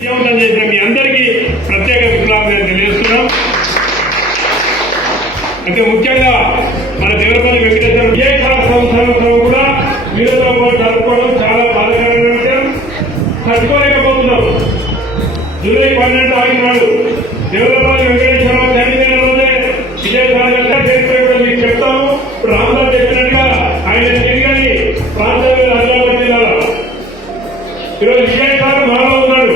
విజయవంతం చేసిన మీ అందరికీ ప్రత్యేక విప్లవాన్ని తెలియజేస్తున్నాం. అయితే ముఖ్యంగా మన దేవరపల్లి వెంకటేశ్వర విజయకళా సంవత్సరం కూడా వీళ్ళతో పాటు జరుపుకోవడం చాలా బాధాకరమైన విషయం. తట్టుకోలేకపోతున్నాం. జూలై 12 ఆగినాడు దేవరపల్లి వెంకటేశ్వరరావు చనిపోయిన రోజే విజయసాగర్ పేరుపై కూడా మీకు చెప్తాము. ఇప్పుడు రామదాస్ చెప్పినట్టుగా ఆయన తిరిగి ప్రాంతాలు అధికారులు జిల్లాలో ఈరోజు విజయసాగర్ మాలో ఉన్నాడు.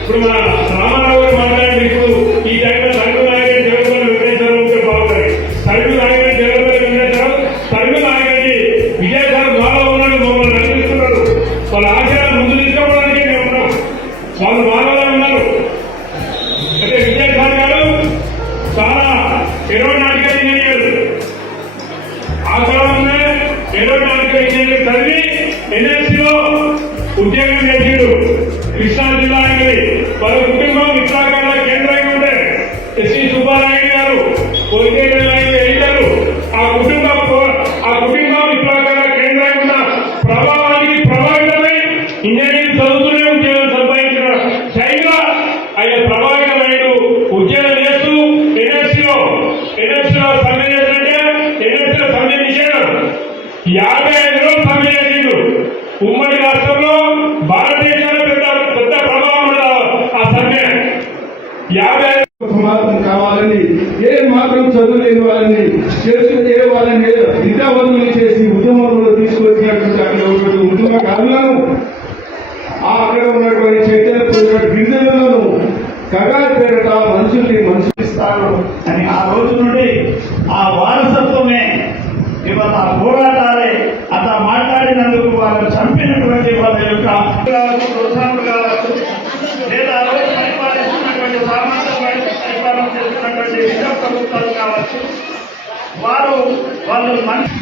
ఇప్పుడు మన రామారావు గారు మాట్లాడి ఇప్పుడు ఈ టైంలో తరుగు నాయకుడి దేవరపల్లి వెంకటేశ్వరరావు ఉంటే బాగుంటుంది. తరుగు నాయకుడి దేవరపల్లి వెంకటేశ్వరరావు తరుగు నాయకుడి విజయసాగర్ మాలో ఉన్నాడు. మమ్మల్ని నడిపిస్తున్నారు. వాళ్ళ ఆశయాలు ముందు తీసుకోవడానికి మేము ఉన్నాం. వాళ్ళు మాలో ఉన్నారు. అంటే విజయసాగర్ గారు చాలా ఏరోనాటికల్ ఇంజనీర్, ఆశ్రమంలో ఏరోనాటికల్ ఇంజనీర్ చదివి ఎన్ఎస్సీలో ఉద్యోగం చేసాడు. కృష్ణా జిల్లా అనేది వాళ్ళ కుటుంబం విశాఖలో కేంద్రంగా ఉండే ఎస్సీ సుబ్బారాయుడు గారు ఎడిటారు. ఆ కుటుంబం విశాఖలో కేంద్రంగా ఉన్న ప్రభావానికి ప్రభావితమై ఇంజనీరింగ్ చదువుతూనే ఉద్యోగం సంపాదించిన శైలిగా ఆయన ప్రభావితమైన ఉద్యోగం చేస్తూ ఎన్ఎస్సీలో సమ్మె చేసినట్టే ఎన్ఎస్సీలో సమ్మె చేశాడు. 55 రోజులు సమ్మె చేసిండు. ఉమ్మడి రాష్ట్రంలో భారతదేశంలో పెద్ద ప్రభావం ఆ సమ్మె 55 మాత్రం కావాలని ఏ మాత్రం చదువులేని వాళ్ళని చేసుకునే వాళ్ళని విద్యావంతులు చేసి ఉద్యమంలో తీసుకొచ్చినటువంటి అక్కడ ఉన్నటువంటి ఉద్యమకారులను అక్కడ ఉన్నటువంటి చైతన్య గిరిజనులను కగాలి పేరట మనుషుల్ని మనుషులిస్తారు అని ఆ రోజు నుండి ఆ వారసత్వమే ఇవాళ పోరాటాలే అట్లా మాట్లాడినందుకు వాళ్ళు చంపినటువంటి వాళ్ళ యొక్క ప్రోత్సాహం కావచ్చు, లేదా రోజు పరిపాలిస్తున్నటువంటి పరిపాలన చేస్తున్నటువంటి విద్యా ప్రభుత్వాలు కావచ్చు, వాళ్ళు మంచి